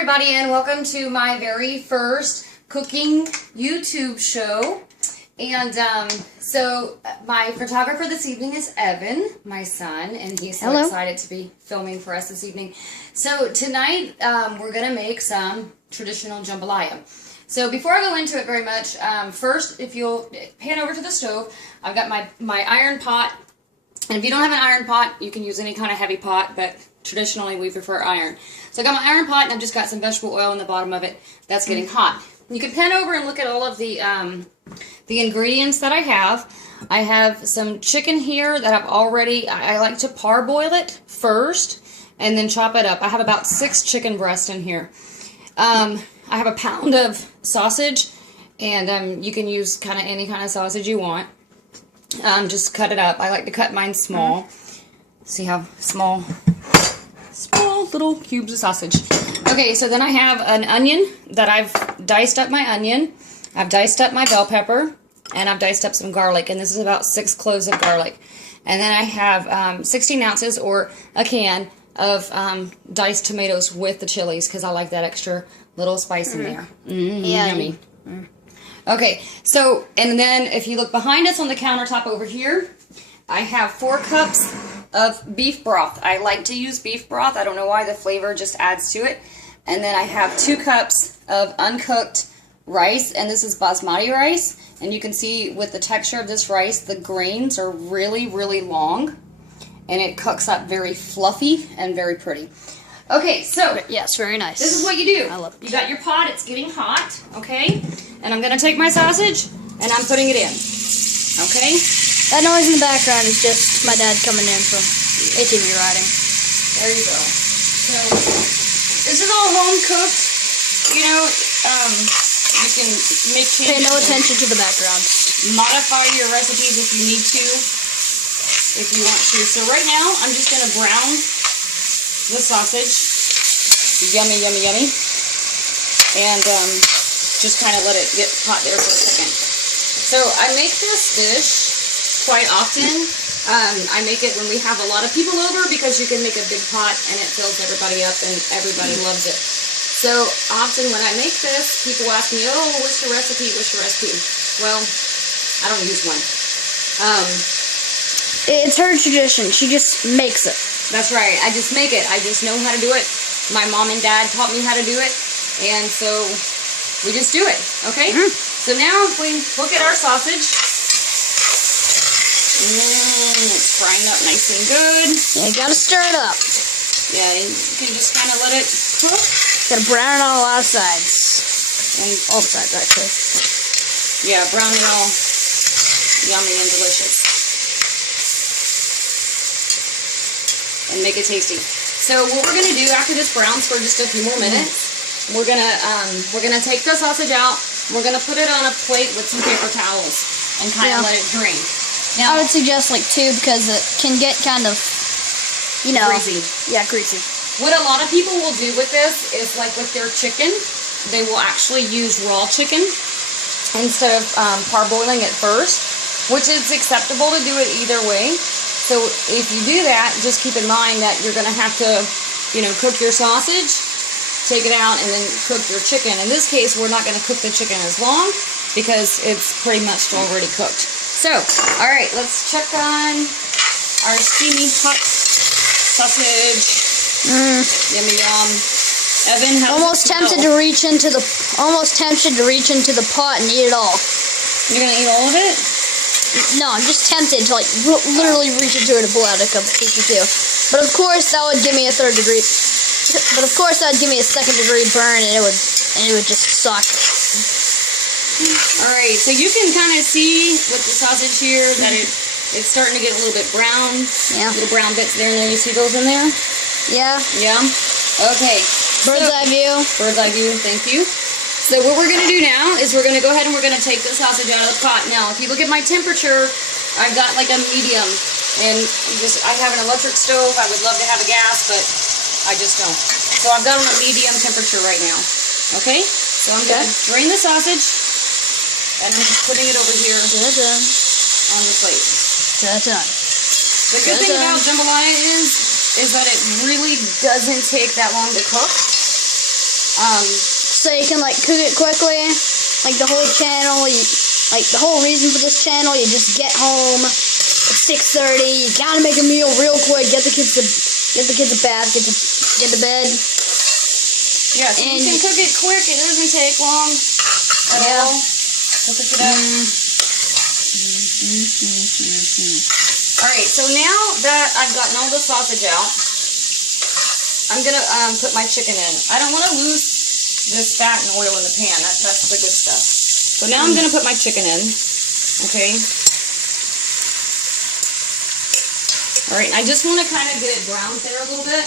everybody, and welcome to my very first cooking YouTube show. And so my photographer this evening is Evan, my son, and he's so excited to be filming for us this evening. So tonight we're going to make some traditional jambalaya. So before I go into it very much, first, if you'll pan over to the stove, I've got my iron pot. And if you don't have an iron pot, you can use any kind of heavy pot, but traditionally we prefer iron. So I got my iron pot, and I've just got some vegetable oil in the bottom of it that's getting hot. You can pan over and look at all of the ingredients that I have. I have some chicken here that I've already, I like to parboil it first and then chop it up. I have about 6 chicken breasts in here. I have a pound of sausage, and you can use kind of any kind of sausage you want. Just cut it up. I like to cut mine small. See how small little cubes of sausage. Okay, so then I have an onion that I've diced up my onion. I've diced up my bell pepper, and I've diced up some garlic, and this is about 6 cloves of garlic. And then I have 16 ounces or a can of diced tomatoes with the chilies, because I like that extra little spice in there. Yummy. Okay, so, and then if you look behind us on the countertop over here, I have 4 cups of beef broth. I like to use beef broth. I don't know why, the flavor just adds to it. And then I have 2 cups of uncooked rice, and this is basmati rice. And you can see with the texture of this rice, the grains are really, really long, and it cooks up very fluffy and very pretty. Okay, so yes, very nice. This is what you do. I love it. You got your pot, it's getting hot, okay? And I'm gonna take my sausage and I'm putting it in. Okay? That noise in the background is just my dad coming in from ATV riding. There you go. So this is all home cooked. You know, you can make changes. Pay no attention to the background. Modify your recipes if you need to, if you want to. So right now, I'm just gonna brown the sausage. Yummy, yummy, yummy. And just kind of let it get hot there for a second. So I make this dish quite often. I make it when we have a lot of people over, because you can make a big pot and it fills everybody up and everybody loves it. So often when I make this, people ask me, oh, what's your recipe? What's your recipe? Well, I don't use one. It's her tradition. She just makes it. That's right. I just make it. I just know how to do it. My mom and dad taught me how to do it, and so we just do it, okay? So now if we look at our sausage, it's frying up nice and good. Yeah, you gotta stir it up. Yeah, you can just kind of let it cook. Gotta brown it on a lot of sides. And all the sides, actually. Yeah, brown it all yummy and delicious. And make it tasty. So what we're gonna do after this browns for just a few more minutes, we're gonna take the sausage out. We're gonna put it on a plate with some paper towels and kind of let it drain. Now, I would suggest like 2, because it can get kind of, you know, greasy. Yeah, greasy. What a lot of people will do with this is, like with their chicken, they will actually use raw chicken instead of parboiling it first, which is acceptable to do it either way. So if you do that, just keep in mind that you're going to have to, you know, cook your sausage, take it out, and then cook your chicken. In this case, we're not going to cook the chicken as long, because it's pretty much already cooked. So, all right, let's check on our steamy hot sausage. Yummy yum. Evan, how almost tempted to reach into the pot and eat it all. You're gonna eat all of it? No, I'm just tempted to like literally reach into it and pull out a couple pieces too. But of course that would give me a 3rd degree. But of course that would give me a 2nd degree burn, and it would just suck. All right, so you can kind of see with the sausage here that it's starting to get a little bit brown. Yeah. Little brown bits there, and then you see those in there. Yeah. Yeah. Okay. Bird's eye view. Bird's eye view. Thank you. So what we're going to do now is we're going to go ahead and we're going to take the sausage out of the pot. Now, if you look at my temperature, I've got like a medium, and I have an electric stove. I would love to have a gas, but I just don't. So I've got on a medium temperature right now. Okay? So I'm going to drain the sausage, and I'm just putting it over here on the plate. The good thing about jambalaya is that it really doesn't take that long to cook. So you can, like, cook it quickly. Like, the whole channel, the whole reason for this channel, you just get home at 6:30. You gotta make a meal real quick. Get the kids a bath. Get to bed. Yeah, so you can cook it quick. It doesn't take long at all to cook it up. All right, so now that I've gotten all the sausage out, I'm gonna put my chicken in. I don't want to lose this fat and oil in the pan. That's the good stuff. So now I'm gonna put my chicken in. Okay. All right, I just want to kind of get it browned there a little bit.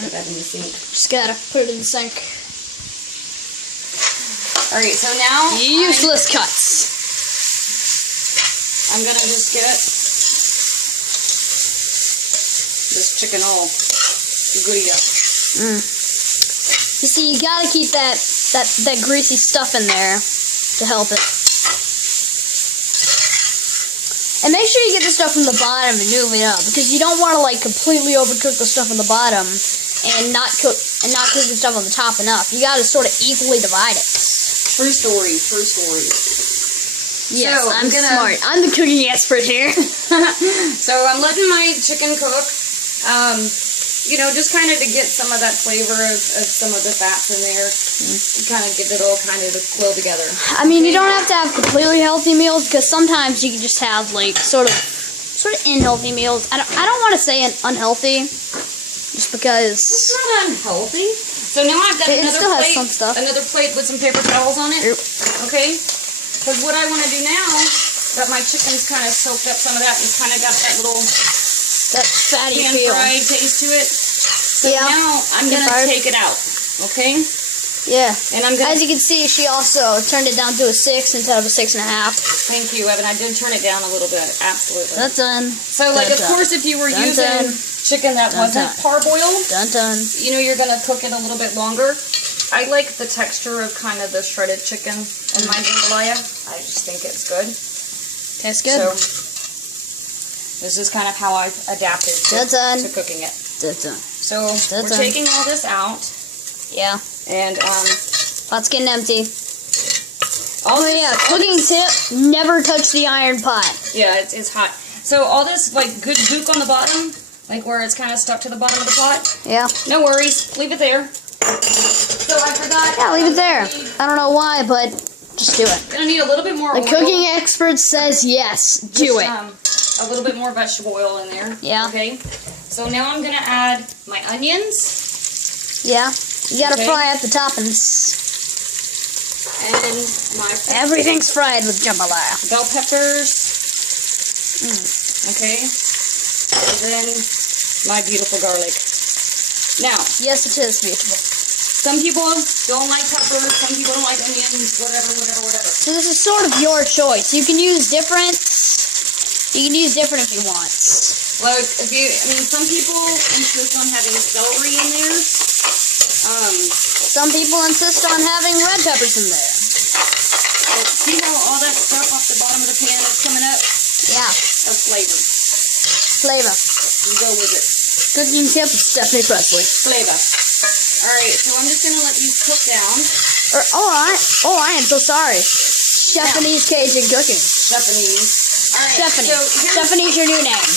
Put that in the sink. Just gotta put it in the sink. All right, so now useless cuts. I'm gonna just get this chicken all goody up. You see, you gotta keep that greasy stuff in there to help it. And make sure you get the stuff from the bottom and move it up, because you don't want to, like, completely overcook the stuff on the bottom and not cook the stuff on the top enough. You gotta sort of equally divide it. True story. True story. Yes, so I'm smart. I'm the cooking expert here. So I'm letting my chicken cook. You know, just kind of to get some of that flavor of some of the fats in there. Kind of get it all kind of to flow together. I mean, you don't have to have completely healthy meals, because sometimes you can just have, like, sort of unhealthy meals. I don't want to say unhealthy, just because it's not unhealthy. So now I've got another plate with some paper towels on it. Okay, because what I want to do now that my chicken's kind of soaked up some of that, and it's kind of got that little fatty feel, pan-fried taste to it. So now I'm gonna take it out. Okay. Yeah. And I'm gonna. As you can see, she also turned it down to a 6 instead of a 6.5. Thank you, Evan. I did turn it down a little bit. Absolutely. That's done. So, like, of course, if you were using chicken that wasn't parboiled, you know, you're gonna cook it a little bit longer. I like the texture of kind of the shredded chicken in my jambalaya. I just think it's good. Tastes good. So, this is kind of how I've adapted to cooking it. So, we're taking all this out. Yeah. And, pot's getting empty. Cooking tip, never touch the iron pot. Yeah, it's hot. So, all this, like, good gook on the bottom, like where it's kind of stuck to the bottom of the pot. Yeah. No worries. Leave it there. So, I forgot. Yeah, leave it there. I don't know why, but just do it. Gonna need a little bit more oil. The cooking expert says yes. Do it. A little bit more vegetable oil in there. Yeah. Okay. So now I'm gonna add my onions. Yeah. You gotta fry up the toppings. And my everything's fried with jambalaya. Bell peppers. Okay. And then my beautiful garlic. Now. Yes, it is beautiful. Some people don't like peppers. Some people don't like onions. Whatever. So this is sort of your choice. You can use different. You can use different if you want. Like, some people insist on having celery in there. Some people insist on having red peppers in there. But see how all that stuff off the bottom of the pan is coming up? Yeah. That's flavor. Flavor. You go with it. Cooking tip, Stephanie Presley. Flavor. Alright, so I'm just going to let these cook down. I am so sorry. Japanese Cajun cooking. Japanese. Alright, Stephanie. So Stephanie's your new name.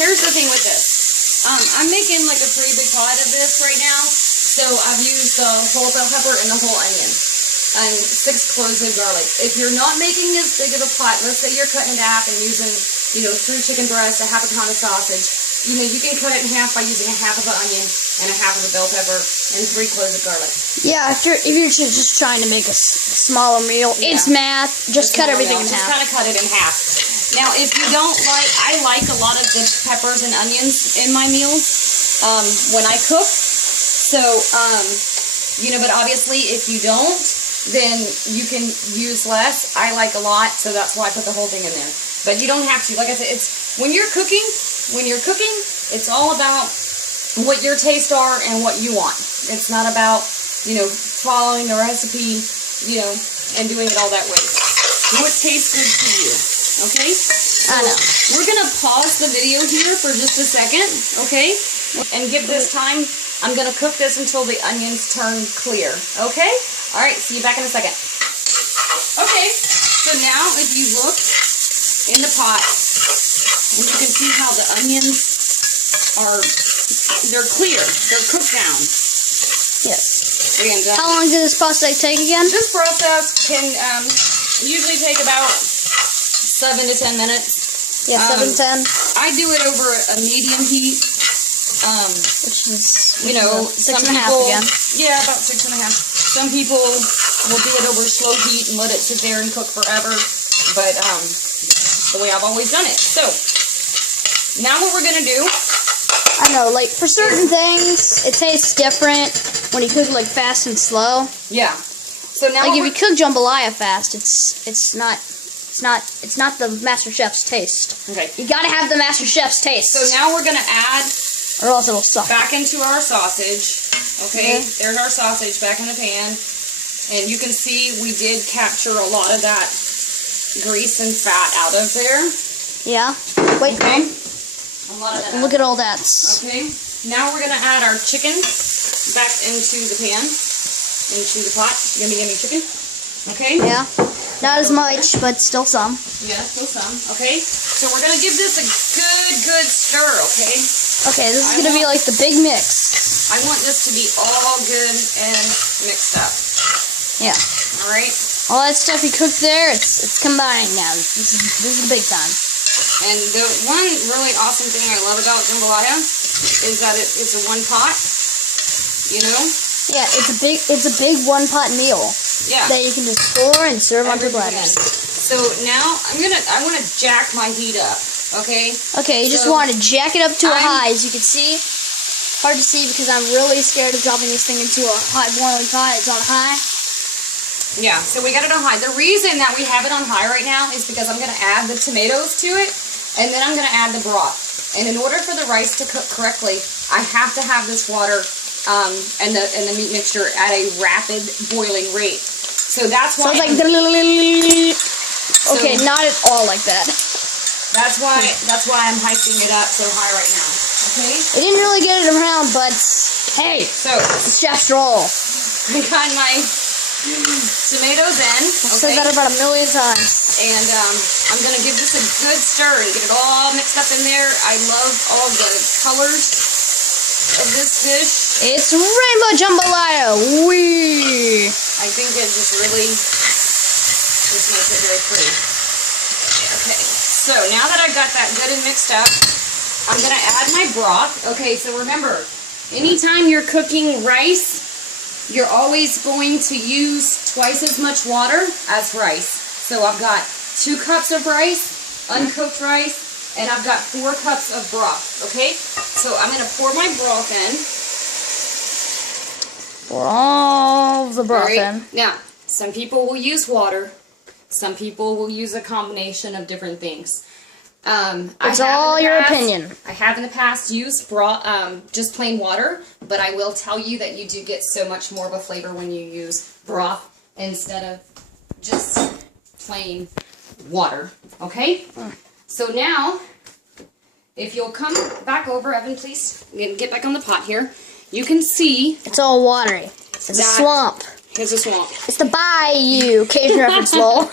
Here's the thing with this. I'm making like a pretty big pot of this right now. So I've used the whole bell pepper and the whole onion. And 6 cloves of garlic. If you're not making this big of a pot, let's say you're cutting it in half and using, 3 chicken breasts, a half a pound of sausage. You can cut it in half by using a half of an onion and a half of a bell pepper and 3 cloves of garlic. Yeah, if you're just trying to make a smaller meal, it's math. Just cut everything in half. Just kind of cut it in half. Now, if you don't like, I like a lot of the peppers and onions in my meals when I cook. So, but obviously, if you don't, then you can use less. I like a lot, so that's why I put the whole thing in there. But you don't have to. Like I said, when you're cooking, it's all about what your tastes are and what you want. It's not about, following the recipe, and doing it all that way. What tastes good to you, okay? So I know. We're going to pause the video here for just a second, okay? And give this time I'm going to cook this until the onions turn clear. Okay? All right, see you back in a second. Okay, so now if you look in the pot, and you can see how the onions are, they're clear. They're cooked down. Yes. And, How long did this process take again? this process can usually take about 7 to 10 minutes. Yeah, 7, 10. I do it over a medium heat. Which is, You know, 6.5 again. Yeah, about 6.5. Some people will do it over slow heat and let it sit there and cook forever. But it's the way I've always done it. So now what we're gonna do? I know, like for certain things, it tastes different when you cook like fast and slow. Yeah. So now, Like if you cook jambalaya fast, it's not the Master Chef's taste. okay. You gotta have the Master Chef's taste. So now we're gonna add or else it'll suck. back into our sausage. Okay, there's our sausage back in the pan. And you can see we did capture a lot of that grease and fat out of there. Yeah. Wait, Okay. Mom. A lot of that. Look at all that. Okay. Now we're gonna add our chicken back into the pan, into the pot. Yummy, yummy chicken. Okay. Yeah. Not as much, but still some. Yeah, still some. Okay. So we're gonna give this a good stir. Okay. Okay, this is gonna be like the big mix. I want this to be all good and mixed up. Yeah. All right. All that stuff you cooked there, it's combining now. This is the big time. And the one really awesome thing I love about jambalaya is that it's a one pot. You know. Yeah, it's a big one pot meal. Yeah. That you can just pour and serve on your Everything platters. in. So now I want to jack my heat up. Okay. Okay, you just So want to jack it up to a I'm- high, as you can see. Hard to see because I'm really scared of dropping this thing into a hot boiling pot. It's on high. Yeah, so we got it on high. The reason that we have it on high right now is because I'm going to add the tomatoes to it, and then I'm going to add the broth. And in order for the rice to cook correctly, I have to have this water and the meat mixture at a rapid boiling rate. So that's why. Sounds like okay, not at all like that. That's why I'm hyping it up so high right now. Okay. It didn't really get it around, but hey, So it's chef's roll. I got my tomatoes in. I've said that about 1,000,000 times. And I'm going to give this a good stir and get it all mixed up in there. I love all the colors of this dish. It's rainbow jambalaya. Wee. I think it just really makes it very pretty. Okay, so now that I've got that good and mixed up, I'm going to add my broth. Okay, so remember, anytime you're cooking rice, you're always going to use twice as much water as rice. So I've got 2 cups of rice, uncooked rice, and I've got 4 cups of broth, okay? So I'm going to pour my broth in. Pour all the broth All right. in. Now, some people will use water. Some people will use a combination of different things. It's all your opinion. I have in the past used broth, just plain water, but I will tell you that you do get so much more of a flavor when you use broth instead of just plain water. Okay? So now, if you'll come back over, Evan, please, get back on the pot here. You can see It's all watery. It's a swamp. It's a swamp. It's the bayou. Cajun reference, lol.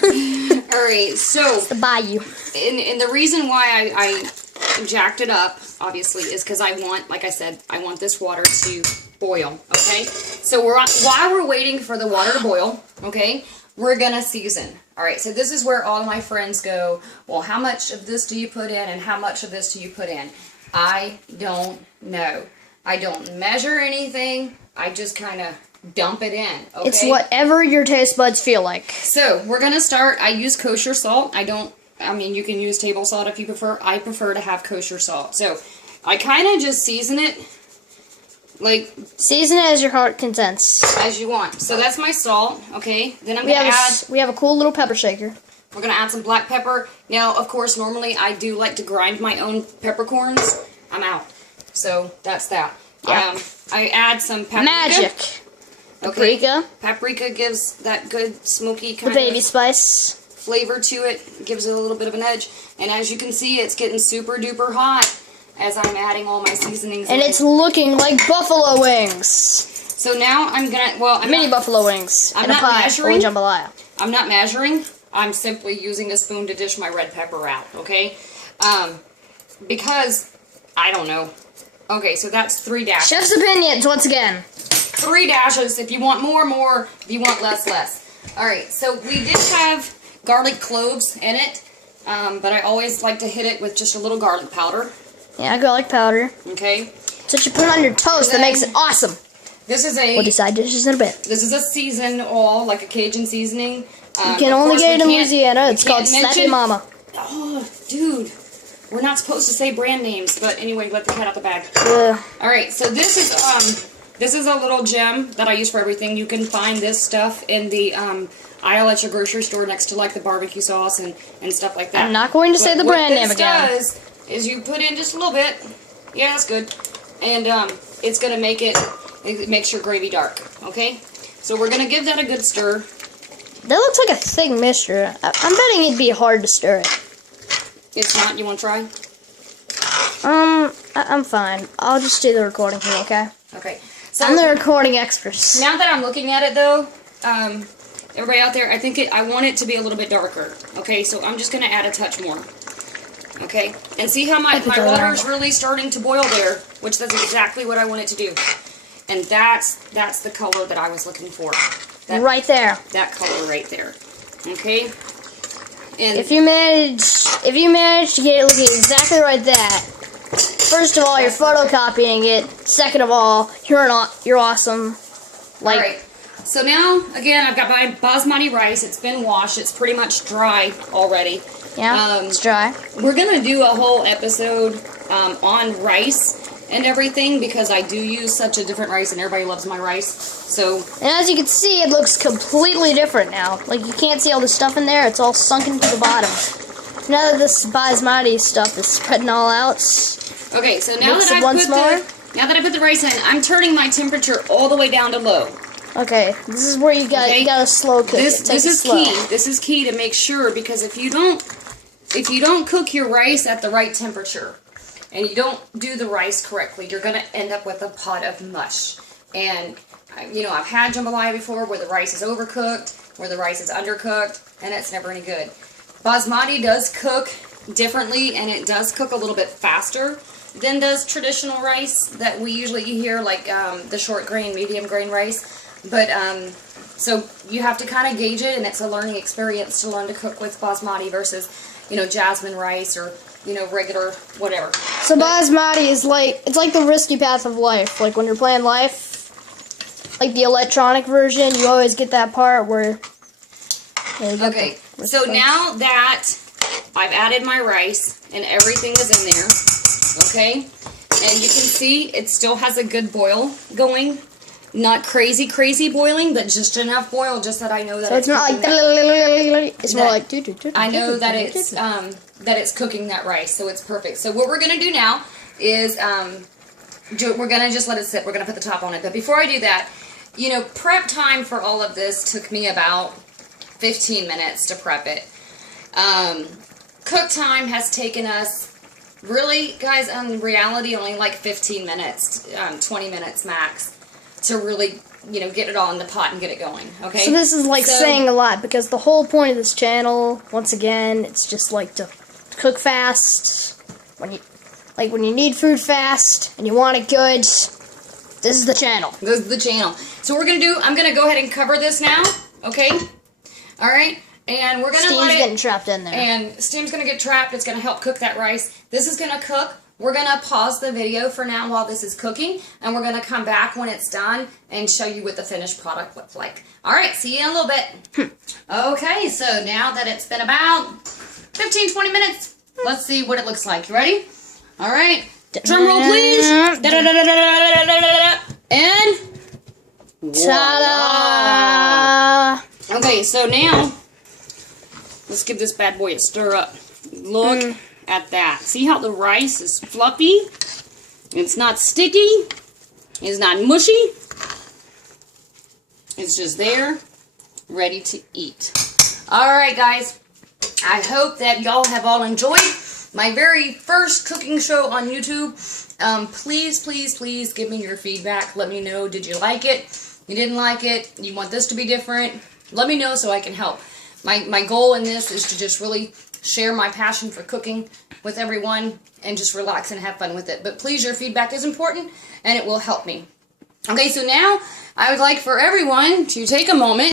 Alright, so The bayou. and the reason why I jacked it up, obviously, is because I want, like I said, I want this water to boil, okay? So while we're waiting for the water to boil, okay, we're gonna season. Alright, so this is where all my friends go, well, how much of this do you put in and how much of this do you put in? I don't know. I don't measure anything. I just kind of dump it in, okay? It's whatever your taste buds feel like. So, we're going to start, I use kosher salt. I mean, you can use table salt if you prefer. I prefer to have kosher salt. So, I kind of just season it, like... Season it as your heart contents. As you want. So, that's my salt, okay? Then I'm going to add... We have a cool little pepper shaker. We're going to add some black pepper. Now, of course, normally I do like to grind my own peppercorns. I'm out. So, that's that. Yeah. I add some paprika. Magic. Okay. Paprika. Paprika gives that good smoky The kind baby of spice. flavor to it. Gives it a little bit of an edge. And as you can see, it's getting super duper hot. as I'm adding all my seasonings And in. it's looking like buffalo wings. So now I'm gonna, well, Mini buffalo wings. I'm and not a pie measuring. or jambalaya. I'm not measuring. I'm simply using a spoon to dish my red pepper out, okay? Because, I don't know. Okay, so that's 3 dashes. Chef's opinions, once again. 3 dashes. If you want more, more. If you want less, less. Alright, so we did have garlic cloves in it, but I always like to hit it with just a little garlic powder. Yeah, garlic powder. Okay. So you put it on your toast that makes it awesome. This is a... We'll do side dishes in a bit. This is a seasoned oil, like a Cajun seasoning. You can only get it in Louisiana. It's called Snappy Mama. Oh, dude. We're not supposed to say brand names, but anyway, let the cat out the bag. Alright, so this is a little gem that I use for everything. You can find this stuff in the aisle at your grocery store next to like the barbecue sauce and stuff like that. I'm not going to say the brand name again. What this does is you put in just a little bit. Yeah, that's good. And it's going to make it makes your gravy dark. Okay? So we're going to give that a good stir. That looks like a thick mixture. I'm betting it'd be hard to stir it. It's not? You want to try? I'm fine. I'll just do the recording here, okay? Okay. So I'm the recording expert. Now that I'm looking at it, though, everybody out there, I want it to be a little bit darker. Okay, so I'm just going to add a touch more. Okay? And see how my water is really starting to boil there, which that's exactly what I want it to do. And that's the color that I was looking for. Right there. That color right there. Okay? And if you manage to get it looking exactly like that, first of all, you're photocopying it. Second of all, you're awesome. Like, alright. So now, again, I've got my basmati rice. It's been washed. It's pretty much dry already. Yeah, it's dry. We're going to do a whole episode on rice and everything because I do use such a different rice and everybody loves my rice. So, and as you can see, it looks completely different now. Like, you can't see all the stuff in there. It's all sunken to the bottom. Now that this basmati stuff is spreading all out. Okay, so now that I put the rice in, I'm turning my temperature all the way down to low. Okay, this is where you gotta slow cook it. This is key. This is key to make sure because if you don't cook your rice at the right temperature and you don't do the rice correctly, you're gonna end up with a pot of mush. And you know, I've had jambalaya before where the rice is overcooked, where the rice is undercooked, and it's never any good. Basmati does cook differently, and it does cook a little bit faster than does traditional rice that we usually hear, like the short grain, medium grain rice. But, so you have to kind of gauge it, and it's a learning experience to learn to cook with basmati versus, you know, jasmine rice or, you know, regular whatever. So basmati is it's like the risky path of life. Like when you're playing life, like the electronic version, you always get that part where... Okay, so now that I've added my rice and everything is in there, okay, and you can see it still has a good boil going. Not crazy boiling, but just enough boil just that I know that it's not like... It's more like... I know that it's cooking that rice, so it's perfect. So what we're going to do now is we're going to just let it sit. We're going to put the top on it. But before I do that, you know, prep time for all of this took me about 15 minutes to prep it. Cook time has taken us, really, guys, in reality, only like 15 minutes, 20 minutes max to really, you know, get it all in the pot and get it going, okay? So this is like saying a lot because the whole point of this channel, once again, it's just like to cook fast. When you need food fast and you want it good, this is the channel. This is the channel. So I'm going to go ahead and cover this now, okay? All right? And we're going to let it... Steam's getting trapped in there. And steam's going to get trapped. It's going to help cook that rice. This is going to cook. We're going to pause the video for now while this is cooking. And we're going to come back when it's done and show you what the finished product looks like. All right, see you in a little bit. Okay, so now that it's been about 15, 20 minutes, let's see what it looks like. You ready? All right. Drum roll, please. And... Ta-da! Okay, so now, let's give this bad boy a stir up. Look at that. See how the rice is fluffy? It's not sticky. It's not mushy. It's just there, ready to eat. Alright, guys. I hope that y'all have all enjoyed my very first cooking show on YouTube. Please, please, please give me your feedback. Let me know, did you like it? You didn't like it? You want this to be different? Let me know so I can help. My goal in this is to just really share my passion for cooking with everyone and just relax and have fun with it. But please, your feedback is important and it will help me. Okay, so now I would like for everyone to take a moment